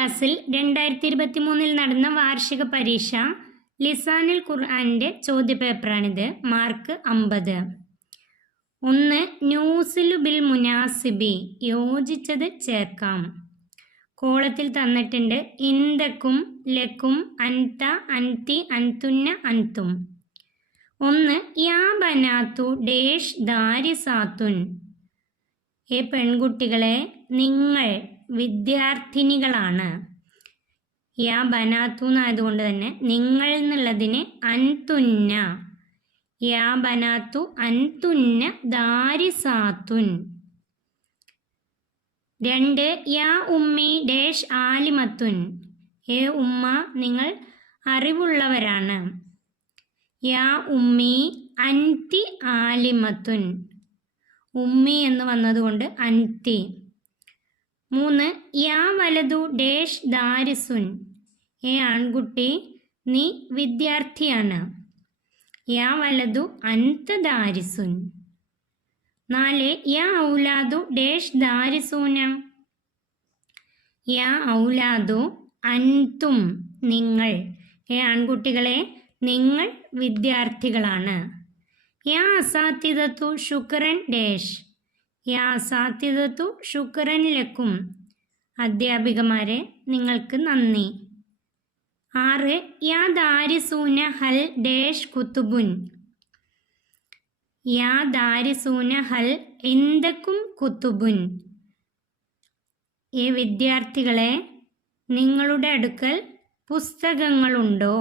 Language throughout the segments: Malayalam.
ക്ലാസ്സിൽ 2023 നടന്ന വാർഷിക പരീക്ഷ ലിസാനുൽ ഖുർആനിൻ്റെ ചോദ്യപേപ്പറാണിത്. മാർക്ക് 50. 1. ന്യൂസിലു ബിൽ മുനാസിബി, യോജിച്ചത് ചേർക്കാം. കോളത്തിൽ തന്നിട്ടുണ്ട് ഇന്ദക്കും, ലക്കും, അൻത, അൻതി, അൻതുന്ന, അൻതും. 1. യാ ബനാത്തു ഡേഷ് ദാരിസാത്തുൻ, പെൺകുട്ടികളെ നിങ്ങൾ വിദ്യാർത്ഥിനികളാണ്. യാ ബനാത്തു എന്നായതുകൊണ്ട് തന്നെ നിങ്ങൾ എന്നുള്ളതിന് അൻതുന്ന, യാ ബനാത്തു അൻതുന്ന ദാരിസാത്തുൻ. 2. യാ ഉമ്മി ഡേഷ് ആലിമത്തുൻ, ഉമ്മ നിങ്ങൾ അറിവുള്ളവരാണ്. യാ ഉമ്മി അൻതി ആലിമത്തുൻ, ഉമ്മി എന്ന് വന്നതുകൊണ്ട് അൻതി. 3. യാ വലതു ഡേഷ് ദാരിസുൻ, ആൺകുട്ടി നീ വിദ്യാർത്ഥിയാണ്. യാ വലതു അൻത ദാരിസുൻ. 4. യാ ഔലാദു ഡേഷ് ദാരിസൂന, യാ ഔലാദു അൻതും നിങ്ങൾ, ആൺകുട്ടികളെ നിങ്ങൾ വിദ്യാർത്ഥികളാണ്. യാ അസാത്തിദത്തു ശുക്രൻ ഡേഷ്, യാ അസാത്തിദത്തു ശുക്രൻ ലക്കും, അധ്യാപികമാരെ നിങ്ങൾക്ക് നന്ദി. 6. യാ ദാരിസൂന ഹൽ ഡേഷ് കുത്തുബുൻ, യാ ദാരിസൂന ഹൽ ഇന്ദക്കും കുത്തുബുൻ, വിദ്യാർത്ഥികളെ നിങ്ങളുടെ അടുക്കൽ പുസ്തകങ്ങളുണ്ടോ.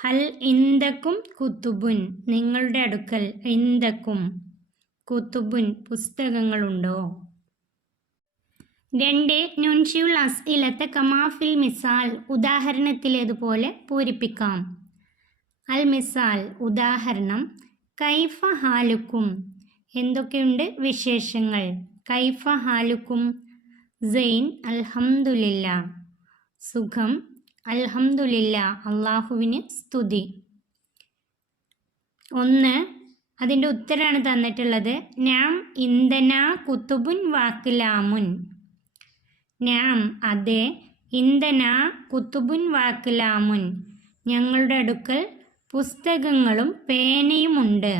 ഹൽ ഇന്ദക്കും കുത്തുബുൻ, നിങ്ങളുടെ അടുക്കൽ, ഇന്ദക്കും കുത്തുബുൻ പുസ്തകങ്ങളുണ്ടോ. 2. നുൻഷിയുൽ അസ്ഇലത്തെ കമാഫിൽ മിസാൽ, ഉദാഹരണത്തിലേതുപോലെ പൂരിപ്പിക്കാം. അൽ മിസാൽ ഉദാഹരണം. കൈഫ ഹാലുക്കും, എന്തൊക്കെയുണ്ട് വിശേഷങ്ങൾ. കൈഫ ഹാലുക്കും. സൈൻ അൽഹംദുലില്ല, സുഖം. അൽഹംദുലില്ല അള്ളാഹുവിന് സ്തുതി. 1. അതിൻ്റെ ഉത്തരമാണ് തന്നിട്ടുള്ളത്. നാം ഇന്ദന കുത്തുബുൻ വാക്കിലാമുൻ, നാം അതെ, ഇന്ദന കുത്തുബുൻ വാക്കിലാമുൻ ഞങ്ങളുടെ അടുക്കൽ പുസ്തകങ്ങളും പേനയുമുണ്ട്.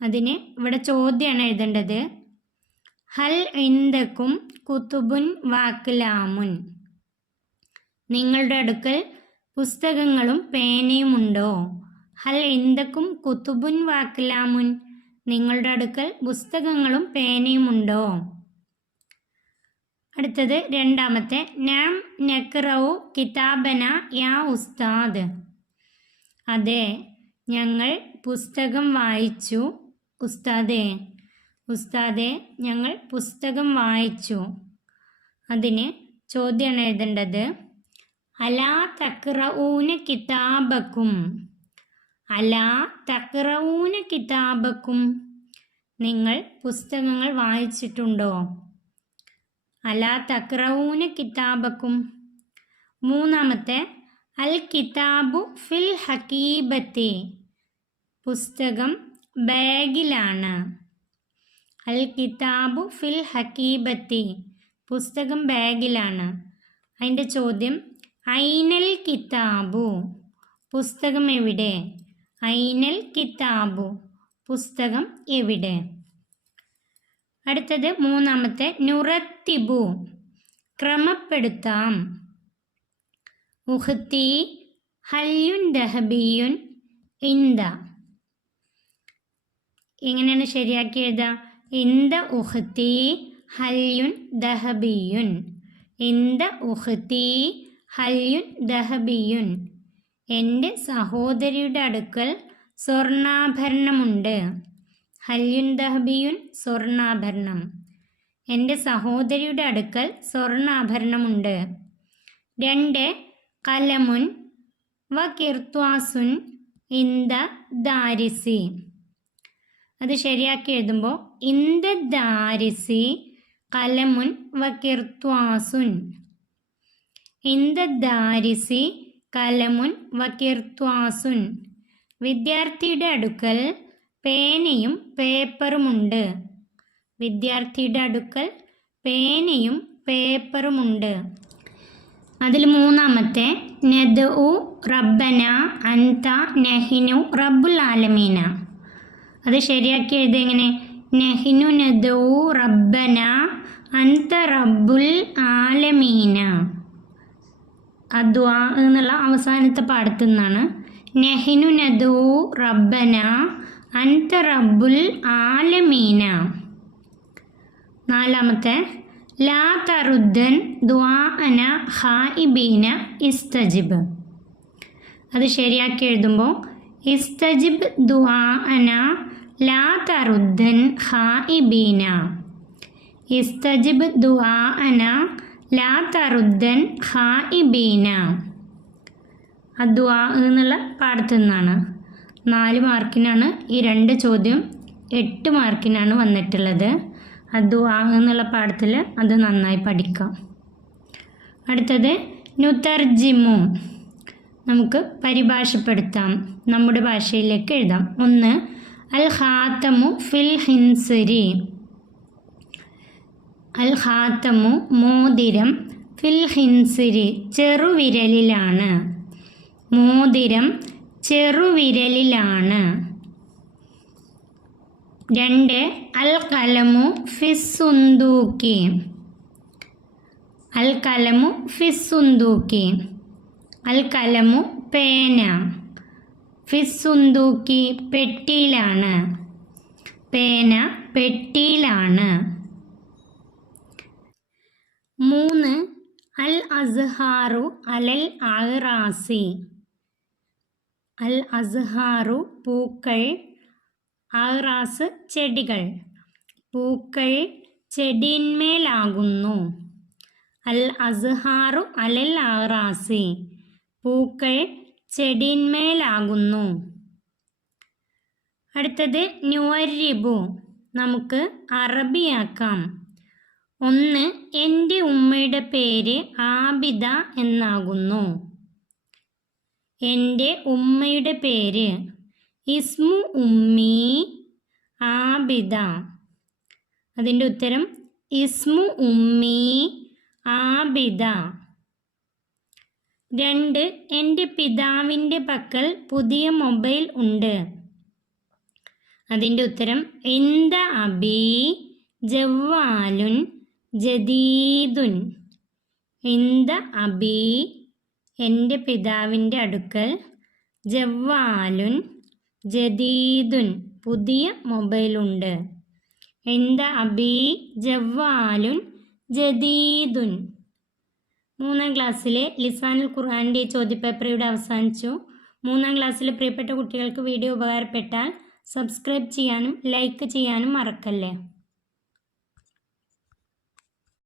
അതിന് ഇവിടെ ചോദ്യമാണ് എഴുതേണ്ടത്. ഹൽ ഇന്ദക്കും കുത്തുബുൻ വാക്കിലാമുൻ, നിങ്ങളുടെ അടുക്കൽ പുസ്തകങ്ങളും പേനയുമുണ്ടോ. ഹൽ ഇന്ദക്കും കുത്തുബുൻ വാക്കിലാമുൻ, നിങ്ങളുടെ അടുക്കൽ പുസ്തകങ്ങളും പേനയുമുണ്ടോ. അടുത്തത് 2. നാം നഖ്റഉ കിതാബന യാ ഉസ്താദ്, അതെ ഞങ്ങൾ പുസ്തകം വായിച്ചു ഉസ്താദേ, ഉസ്താദേ ഞങ്ങൾ പുസ്തകം വായിച്ചു. അതിന് ചോദ്യമാണ് എഴുതേണ്ടത്. അലാ തഖ്റഊന കിതാബക്കും, അലാ തഖ്റഊന കിതാബക്കും, നിങ്ങൾ പുസ്തകങ്ങൾ വായിച്ചിട്ടുണ്ടോ. അലാ തഖ്റഊന കിതാബക്കും. 3. അൽ കിതാബു ഫിൽ ഹക്കീബത്തി, പുസ്തകം ബാഗിലാണ്. അൽ കിതാബു ഫിൽ ഹക്കീബത്തി, പുസ്തകം ബാഗിലാണ്. അതിൻ്റെ ചോദ്യം ഐനൽ കിതാബു, പുസ്തകം എവിടെ. ഐനൽ കിതാബു, പുസ്തകം എവിടെ. അടുത്തത് 3. നുറത്തിബു, ക്രമപ്പെടുത്താം. ഉഖ്തി ഹല്യുൻ ദഹബിയുൻ ഇന്ദ, എങ്ങനെയാണ് ശരിയാക്കി എഴുതുക. ഇന്ദ ഉഖ്തി ഹല്യുൻ ദഹബിയുൻ, ഇന്ദ ഉഖ്തി ഹല്യുൻ ദഹബിയുൻ, എൻ്റെ സഹോദരിയുടെ അടുക്കൽ സ്വർണ്ണാഭരണമുണ്ട്. ഹല്യുൻ ദഹബിയുൻ സ്വർണ്ണാഭരണം, എൻ്റെ സഹോദരിയുടെ അടുക്കൽ സ്വർണ്ണാഭരണമുണ്ട്. 2. കലമുൻ വ കിർത്വാസുൻ ഇന്ദ ദാരിസി, അത് ശരിയാക്കി എഴുതുമ്പോൾ ഇന്ദ ദാരിസി കലമുൻ വ കിർത്വാസുൻ, ഇന്ദ ദാരിസി കലമുൻ വ കിർത്വാസുൻ, വിദ്യാർത്ഥിയുടെ അടുക്കൽ പേനയും പേപ്പറുമുണ്ട്. വിദ്യാർത്ഥിയുടെ അടുക്കൽ പേനയും പേപ്പറുമുണ്ട്. അതിൽ മൂന്നാമത്തെ നദ്ഉ റബ്ബന അൻത നഹിനു റബ്ബുൽ ആലമീന. അത് ശരിയാക്കി എഴുതെങ്ങനെ? നഹിനു നദ്ഉ റബ്ബന അൻത റബ്ബുൽ ആലമീന. അദ്വാ എന്നുള്ള അവസാനത്തെ പാഠത്തു നിന്നാണ്. നഹിനു നദ്ഉ റബ്ബന അൻത റബ്ബുൽ ആലമീന. നാലാമത്തെ ലാ തറുദ്ദൻ ദുആഅന ഖായിബീന ഇസ്തജിബ്. അത് ശരിയാക്കി എഴുതുമ്പോൾ ഇസ്തജിബ് ദുആഅന ലാ തറുദ്ദൻ ഖായിബീന. ഇസ്തജിബ് ദുആഅന ലാ തറുദ്ദൻ ഖായിബീന. അദ്വാ എന്നുള്ള പാഠത്തു നിന്നാണ്. 4 മാർക്കിനാണ് ഈ 2 ചോദ്യം. 8 മാർക്കിനാണ് വന്നിട്ടുള്ളത്. അദ്വാ എന്നുള്ള പാഠത്തിൽ അത് നന്നായി പഠിക്കാം. അടുത്തത് നുതർജിമു. നമുക്ക് പരിഭാഷപ്പെടുത്താം, നമ്മുടെ ഭാഷയിലേക്ക് എഴുതാം. 1 അൽ ഖാതമു ഫിൽ ഹിൻസിരി. അൽ ഖാതമു മോതിരം, ഫിൽ ഹിൻസിരി ചെറുവിരലിലാണ്. മോതിരം ചെറുവിരലിലാണ്. 2 അൽ കലമു ഫിസ്സുന്ദൂക്കി. അൽ കലമു ഫിസ്സുന്ദൂക്കി. അൽ കലമു പേന, ഫിസ്സുന്ദൂക്കി പെട്ടിയിലാണ്. പേന പെട്ടിയിലാണ്. 3 അൽ അസ്ഹാറു അലൽ ആറാസി. അൽ അസ്ഹാറു പൂക്കൾ, ആറാസ് ചെടികൾ. പൂക്കൾ ചെടിയിന്മേലാകുന്നു. അൽ അസ്ഹാറു അലൽ ആറാസി പൂക്കൾ ചെടിയിന്മേലാകുന്നു. അടുത്തത് നുവരിബു. നമുക്ക് അറബിയാക്കാം. 1 എൻ്റെ ഉമ്മയുടെ പേര് ആബിദ എന്നാകുന്നു. എൻ്റെ ഉമ്മയുടെ പേര് ഇസ്മു ഉമ്മി ആബിദ. അതിൻ്റെ ഉത്തരം ഇസ്മു ഉമ്മി ആബിദ. 2 എൻ്റെ പിതാവിൻ്റെ പക്കൽ പുതിയ മൊബൈൽ ഉണ്ട്. അതിൻ്റെ ഉത്തരം ഇന്ദ അബി ജവ്വാലുൻ ജദീദുൻ. ഇന്ദ അബി എൻ്റെ പിതാവിൻ്റെ അടുക്കൽ, ജവ്വാലുൻ ജദീദുൻ പുതിയ മൊബൈലുണ്ട്. ഇന്ദ അബി ജവ്വാലുൻ ജദീദുൻ. 3ാം ക്ലാസ്സിലെ ലിസാനുൽ ഖുർആൻ്റെ ചോദ്യപേപ്പർ ഇവിടെ അവസാനിച്ചു. 3ാം ക്ലാസ്സിലെ പ്രിയപ്പെട്ട കുട്ടികൾക്ക് വീഡിയോ ഉപകാരപ്പെട്ടാൽ സബ്സ്ക്രൈബ് ചെയ്യാനും ലൈക്ക് ചെയ്യാനും മറക്കല്ലേ.